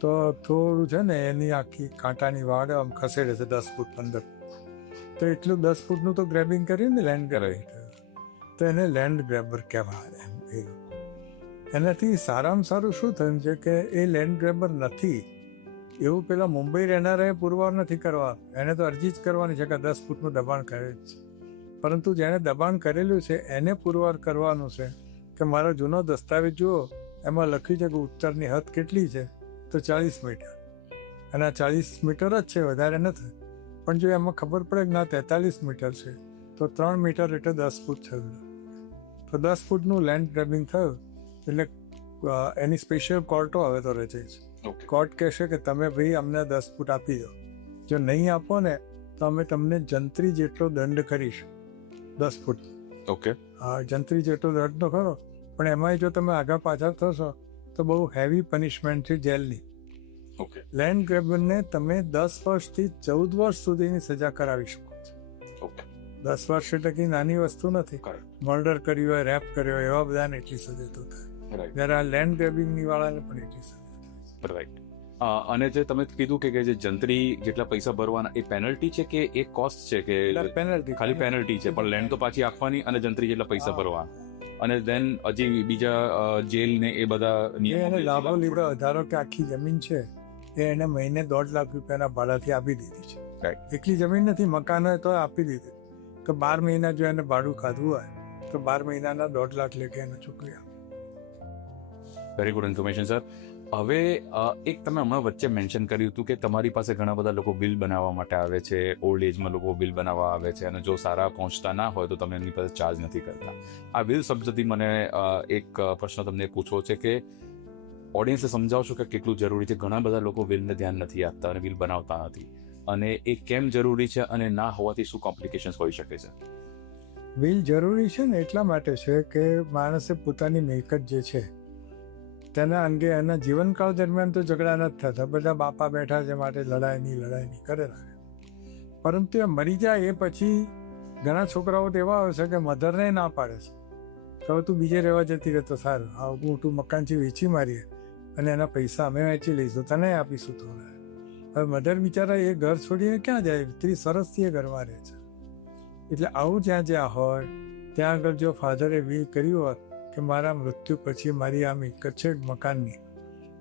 તો થોડું છે ને એની આખી કાંટાની વાડ આમ ખસેડે છે 10 ફૂટ 15 ફૂટ, તો એટલું 10 ફૂટનું તો ગ્રેબિંગ કર્યું ને લેન્ડ ગ્રેબિંગ, તો એને લેન્ડ ગ્રેબર કહેવાય. એનાથી સારામાં સારું શું થયું છે કે એ લેન્ડ ગ્રેબર નથી એવું પેલા મુંબઈ રહેનારાએ પુરવાર નથી કરવા. એને તો અરજી જ કરવાની છે કે 10 ફૂટનું દબાણ કરેલું છે, પરંતુ જેણે દબાણ કરેલું છે એને પુરવાર કરવાનું છે કે મારો જૂનો દસ્તાવેજ જુઓ, એમાં લખ્યું છે કે ઉત્તરની હદ કેટલી છે, તો 40 મીટર, અને આ 40 મીટર જ છે, વધારે નથી. પણ જો એમાં ખબર પડે કે ના 43 મીટર છે, તો 3 મીટર એટલે 10 ફૂટ થયું. તો 10 ફૂટનું લેન્ડ ગ્રેબિંગ થયું એટલે એની સ્પેશિયલ કોર્ટો હવે તો રચે છે. કોર્ટ કહેશે કે તમે ભાઈ અમને 10 ફૂટ આપી દો, જો નહીં આપો ને તો અમે તમને જંત્રી જેટલો દંડ કરીશું 10 ફૂટ. ઓકે. હા, જંત્રી જેટલો દંડ તો ખરો, પણ એમાંય જો તમે આગા પાછળ થશો તો બહુ હેવી પનિશમેન્ટ છે જેલની. ઓકે. લેન્ડ ગ્રેબરને તમે 10 વર્ષથી 14 વર્ષ સુધીની સજા કરાવી શકો છો. ઓકે. 10 વર્ષ એટલે કે નાની વસ્તુ નથી. મર્ડર કર્યું હોય, રેપ કર્યો હોય, એવા બધાને એટલી સજા તો થાય. જ્યારે આ લેન્ડ ગ્રેબિંગની વાળાને પણ એટલી સજા થાય. રાઈટ. અને જે તમે કીધું કે જે જંત્રી જેટલા પૈસા ભરવાના એ પેનલ્ટી છે કે એ કોસ્ટ છે કે પેનલ્ટી, ખાલી પેનલ્ટી છે, પણ લેન્ડ તો પાછી આપવાની અને જંત્રી જેટલા પૈસા ભરવાના, અને દેન હજી બીજા જેલ ને એ બધા એને લાભો લીધો. ધારો કે આખી જમીન છે એ એને મહિને 1.5 લાખ રૂપિયાના ભાડાથી આપી દીધી છે. રાઈટ. એકલી જમીન નથી, મકાન હોય તો આપી દીધી, કે 12 મહિના જો એને ભાડું ખાધું હોય તો 12 મહિનાના 1.5 લાખ લેકે એને ચૂકવી આપે. Very good information sir. હવે એક તમે હમણાં વચ્ચે મેન્શન કર્યું હતું કે તમારી પાસે ઘણા બધા લોકો બિલ બનાવવા માટે આવે છે, ઓલ્ડ એજમાં લોકો બિલ બનાવવા આવે છે, અને જો સારા પહોંચતા ના હોય તો તમે એમની પાસે ચાર્જ નથી કરતા. આ બિલ શબ્દથી મને એક પ્રશ્ન તમને પૂછવો છે કે ઓડિયન્સને સમજાવશો કે કેટલું જરૂરી છે. ઘણા બધા લોકો બિલને ધ્યાન નથી આપતા અને બિલ બનાવતા નથી, અને એ કેમ જરૂરી છે અને ના હોવાથી શું કોમ્પ્લિકેશન્સ હોઈ શકે છે? બિલ જરૂરી છે ને એટલા માટે છે કે માણસે પોતાની મિલકત જે છે તેના અંગે એના જીવનકાળ દરમિયાન તો ઝઘડા નથી થતા, બધા બાપા બેઠા છે માટે લડાઈ નહીં કરે રાખે. પરંતુ એ મરી જાય એ પછી ઘણા છોકરાઓ તો એવા હોય છે કે મધરને ના પાડે છે કે હવે તું બીજે રહેવા જતી રહે તો સારું, આ મોટું મકાન છે વેચી મારીએ અને એના પૈસા અમે વેચી લઈશું, તને આપીશું. તો હવે મધર બિચારા એ ઘર છોડીને ક્યાં જાય? 30 વર્ષથી એ ઘરમાં રહે છે. એટલે આવું જ્યાં હોય ત્યાં આગળ જો ફાધરે વિલ કર્યું હોત કે મારા મૃત્યુ પછી મારી આ મિલકત છે મકાનની,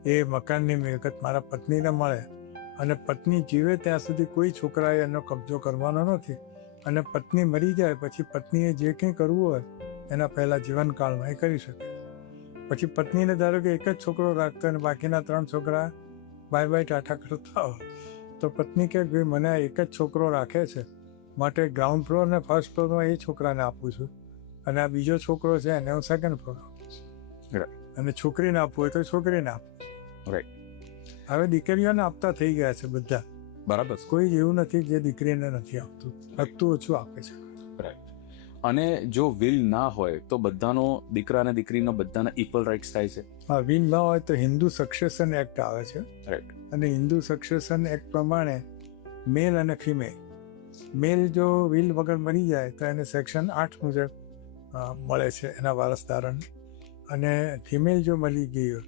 એ મકાનની મિલકત મારા પત્નીને મળે, અને પત્ની જીવે ત્યાં સુધી કોઈ છોકરાએ એનો કબજો કરવાનો નથી, અને પત્ની મરી જાય પછી પત્નીએ જે કંઈ કરવું હોય એના પહેલાં જીવનકાળમાં એ કરી શકે. પછી પત્નીને ધારો કે એક જ છોકરો રાખતો અને બાકીના 3 છોકરા બાય બાય ટાટા કરતા હોય, તો પત્ની કે ભાઈ મને આ એક જ છોકરો રાખે છે માટે ગ્રાઉન્ડ ફ્લોર ને ફર્સ્ટ ફ્લોરમાં એ છોકરાને આપું છું, અને આ બીજો છોકરો છે એને હું સેકન્ડ ફ્લોર આપું છું, અને છોકરીને આપવું હોય તો છોકરીને આપું છું. રાઈટ. હવે દીકરીઓને આપતા થઈ ગયા છે બધા, બરાબર. કોઈ એવું નથી જે દીકરીને નથી આપતું, હકતું ઓછું આપે છે. રાઈટ. અને જો વિલ ના હોય તો બધાનો, દીકરા અને દીકરીનો બધાના ઇક્વલ રાઇટ્સ થાય છે? હા, વિલ ના હોય તો હિન્દુ સક્સેશન એક્ટ આવે છે. રાઈટ. અને હિન્દુ સક્સેશન એક્ટ પ્રમાણે મેલ અને ફિમેલ, મેલ જો વિલ વગર મરી જાય તો એને સેક્શન 8 મુજબ મળે છે એના વારસદારોને, અને ફિમેલ જો મળી ગઈ હોય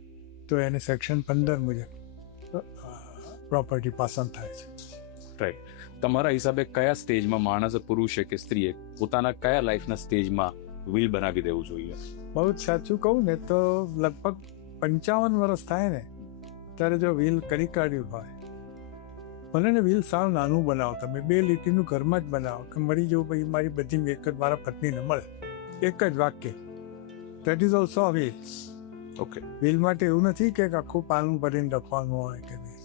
તો એને સેક્શન 15 મુજબ પ્રોપર્ટી પાસન થાય છે. રાઈટ. તમારા હિસાબે કયા સ્ટેજમાં માણસે, પુરુષે કે સ્ત્રીએ પોતાના કયા લાઈફના સ્ટેજમાં વિલ બનાવી દેવું જોઈએ? બહુ જ સાચું કહું ને તો લગભગ 55 વર્ષ થાય ને ત્યારે જો વિલ કરી કાઢ્યું હોય, ભલે ને વિલ સાવ નાનું બનાવો, તમે 2 લીટીનું ઘરમાં જ બનાવો કે મરી જવું પછી મારી બધી મિલકત મારા પત્નીને મળે, એક જ વાક્ય, that is also a will. Okay. Will માટે એવું નથી કે આખું પાનું ભરીને લખવાનું હોય કે નહીં,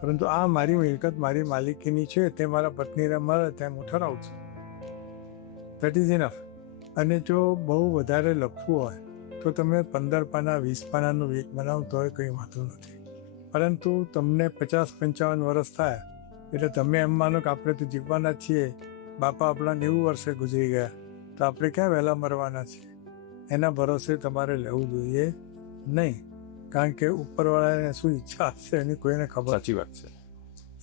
પરંતુ આ મારી મિલકત મારી માલિકીની છે, તે મારા પત્નીને મળે તેમ હું ઠરાવું છું, દેટ ઇઝ ઇનફ. અને જો બહુ વધારે લખવું હોય તો તમે 15 પાના 20 પાનાનું વિલ બનાવો તોય કંઈ વાંધો નથી. પરંતુ તમને 50-55 વર્ષ થાય એટલે તમે એમ માનો કે આપણે તો જીવવાના છીએ, બાપા આપણા 90 વર્ષે ગુજરી ગયા તો આપણે ક્યાં વહેલા મરવાના છીએ, એના ભરોસે તમારે લેવું જોઈએ નહીં, કારણ કે ઉપરવાળાને શું ઈચ્છા હશે એની કોઈને ખબર. સાચી વાત છે,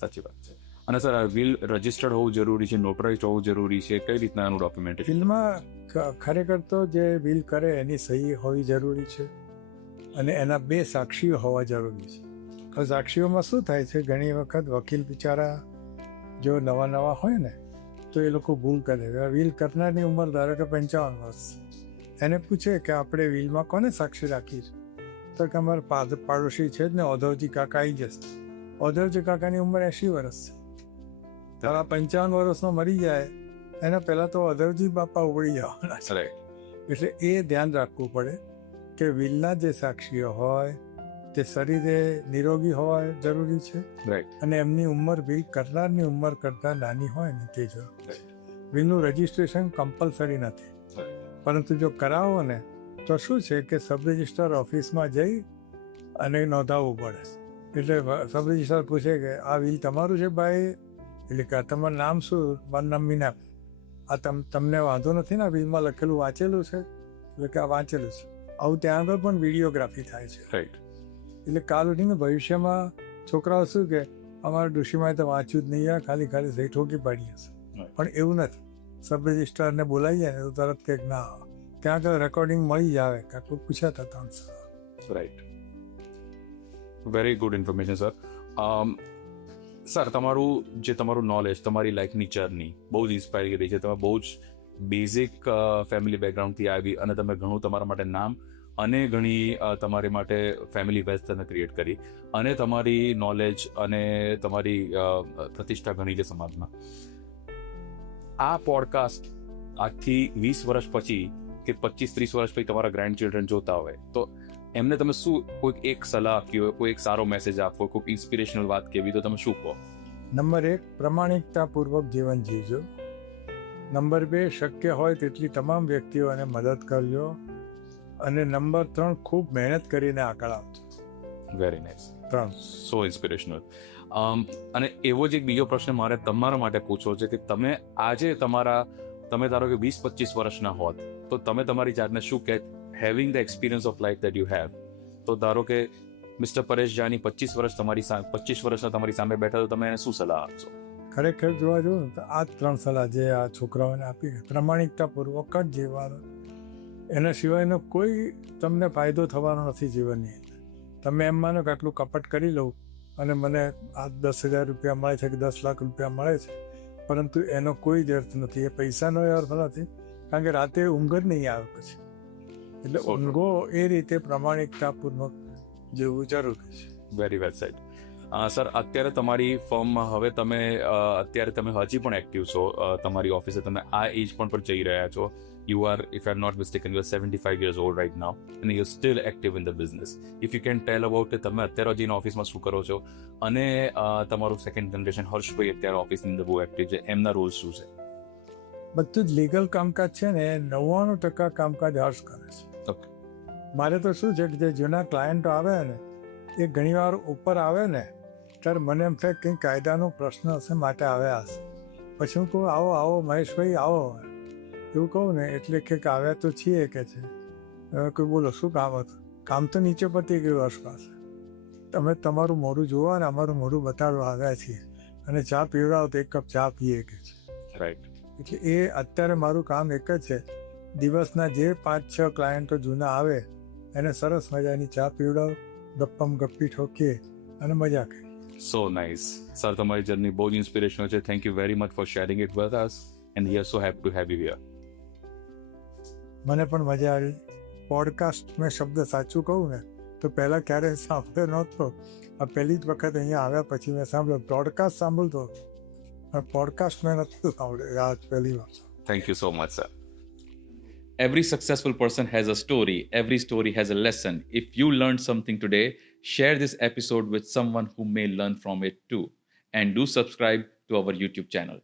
સાચી વાત છે. અને સર આ વિલ રજિસ્ટર્ડ હોવું જરૂરી છે, નોટરાઇઝ્ડ હોવું જરૂરી છે, કઈ રીતના એનું ડોક્યુમેન્ટેશન? વિલમાં ખરેખર તો જે વિલ કરે એની સહી હોવી જરૂરી છે અને એના 2 સાક્ષીઓ હોવા જરૂરી છે. તો સાક્ષીઓમાં શું થાય છે, ઘણી વખત વકીલ બિચારા જો નવા હોય ને તો એ લોકો ભૂલ કરે. વિલ કરનારની ઉંમર ધારો કે 55 વર્ષ, એને પૂછે કે આપણે વિલમાં કોને સાક્ષી રાખી છે, તો કે અમારા પાડોશી છે જ ને, ઓધવજી કાકા આવી જશે. ઓધવજી કાકાની ઉંમર 80 વર્ષ છે, તારા 55 વર્ષનો મરી જાય એના પહેલાં તો ઓધવજી બાપા ઉગડી જવાના છે. રાઈટ. એટલે એ ધ્યાન રાખવું પડે કે વિલના જે સાક્ષીઓ હોય તે શરીરે નિરોગી હોવા જરૂરી છે રાઈટ. અને એમની ઉંમર વિલ કરનારની ઉંમર કરતાં નાની હોય ને તે જરૂર. વિલનું રજિસ્ટ્રેશન કમ્પલસરી નથી, પરંતુ જો કરાવો ને તો શું છે કે સબ રજિસ્ટ્રાર ઓફિસમાં જઈ અને નોંધાવવું પડે. એટલે સબ રજિસ્ટ્રાર પૂછે કે આ વિલ તમારું છે ભાઈ, એટલે કે તમારું નામ શું? મારું નામ મીના. આ તમને વાંધો નથી ને વિલમાં લખેલું વાંચેલું છે? એટલે કે આ વાંચેલું છે. આવું ત્યાં આગળ પણ વિડીયોગ્રાફી થાય છે. રાઈટ. એટલે કાલ ઉઠીને ભવિષ્યમાં છોકરાઓ શું કે અમારા ડોશીમાં તો વાંચ્યું જ નહીં, ખાલી સહી ઠોકી પાડી હશે. પણ એવું નથી. સબ રજિસ્ટ્રારને બોલાવીએ ને તો તરત કંઈક ના, ત્યાં આગળ રેકોર્ડિંગ મળી જ આવે કે આટલું પૂછ્યા હતા 300. Right. Very good information sir. Sir તમારું નોલેજ, તમારી લાઈફની જર્ની બહુ જ ઇન્સ્પાયર કરી છે. તમે બહુ જ બેઝિક ફેમિલી બેકગ્રાઉન્ડથી આવી અને તમે ઘણું તમારા માટે નામ અને ઘણી તમારી માટે ફેમિલી વેલ્થ તમે ક્રિએટ કરી અને તમારી નોલેજ અને તમારી પ્રતિષ્ઠા ઘણી છે સમાજમાં. આ પોડકાસ્ટ આજથી 20 વર્ષ પછી કે 25-30 વર્ષ પછી તમારા ગ્રેન્ડ ચિલ્ડ્રન જોતા હોય તો એમને તમે શું કોઈક એક સલાહ આપી હોય, કોઈ એક સારો મેસેજ આપવો, કોઈક ઇન્સ્પિરેશનલ વાત કહેવી, તો તમે શું કહો? નંબર 1, પ્રમાણિકતાપૂર્વક જીવન જીવજો. નંબર 2, શક્ય હોય તેટલી તમામ વ્યક્તિઓને મદદ કરજો. અને નંબર 3, ખૂબ મહેનત કરીને આગળ આવજો. Very nice. 3. સો ઇન્સ્પિરેશનલ. અને એવો જ એક બીજો પ્રશ્ન મારે તમારા માટે પૂછવો છે કે તમે આજે તમે ધારો કે 20-25 વર્ષના હોત તો તમે તમારી જાતને શું કહે, having the experience of life that you have, તો ધારો કે મિસ્ટર પરેશ જાની 25 વર્ષના તમારી સામે બેઠા તો તમે એને શું સલાહ આપશો? ખરેખર જોવા જવું ને તો આ 3 સલાહ જે આ છોકરાઓને આપી, પ્રમાણિકતાપૂર્વક જ જીવવાનું. એના સિવાયનો કોઈ તમને ફાયદો થવાનો નથી જીવનની અંદર. તમે એમ માનો કે આટલું કપટ કરી લઉં અને મને આ 10,000 રૂપિયા મળે છે કે 10 લાખ રૂપિયા મળે છે, પરંતુ એનો કોઈ જ અર્થ નથી. એ પૈસાનો અર્થ નથી, કારણ કે રાતે ઊંઘ જ નહીં આવે પછી. એટલે ઊંઘો એ રીતે પ્રમાણિકતાપૂર્વક જેવું જરૂરી છે. Very well said. સર, અત્યારે તમારી ફર્મમાં હવે અત્યારે તમે હજી પણ એક્ટિવ છો, તમારી ઓફિસે તમે આ એજ પર જઈ રહ્યા છો. You are, if I'm not mistaken, you are 75 years old right now and you're still active in the business. If you can tell about it, તમે અત્યારે હજી ઓફિસમાં શું કરો છો અને તમારું સેકન્ડ જનરેશન હર્ષભાઈ અત્યારે ઓફિસની અંદર બહુ એક્ટિવ છે, એમના રોલ શું છે? બધું જ લીગલ કામકાજ છે ને 99% કામકાજ હર્ષ કરે છે. ઓકે. મારે તો શું છે કે જે જૂના ક્લાયન્ટો આવે ને એ ઘણીવાર ઉપર આવે ને ત્યારે મને એમ થાય કંઈ કાયદાનો પ્રશ્ન હશે માટે આવ્યા હશે. પછી હું કહું આવો મહેશભાઈ આવો, એવું કહું ને એટલે કે આવ્યા તો છીએ કે છે. કોઈ બોલો શું કામ હતું? કામ તો નીચે પતી ગયું હર્ષ પાસે. તમે તમારું મોઢું જોવા ને અમારું મોઢું બતાડવા આવ્યા છીએ અને ચા પીવડાવો તો 1 કપ ચા પીએ કે છે. રાઈટ. એટલે એ અત્યારે મારું કામ એક જ છે, દિવસના જે 5-6 ક્લાયન્ટો જૂના આવે એને સરસ મજાની ચા પીવડાવો, ગપ્પી ઠોકીએ અને મજા કરીએ. સો નાઇસ. સર, તમારી જર્ની બહુ જ ઇન્સ્પિરેશનલ છે. Thank you very much for sharing it with us and we are so happy to have you hear. મને પણ મજા આવી. પોડકાસ્ટ મેં શબ્દ સાચું કહું ને તો પહેલાં ક્યારેય સાંભળ્યો નહોતો. આ પહેલી જ વખત અહીંયા આવ્યા પછી મેં સાંભળ્યો. બ્રોડકાસ્ટ સાંભળતો પણ પોડકાસ્ટ મેં નહોતું સાંભળ્યું, આ પહેલી વાર. Thank you so much sir. Every successful person has a story. Every story has a lesson. If you learned something today, share this episode with someone who may learn from it too. And do subscribe to our YouTube channel.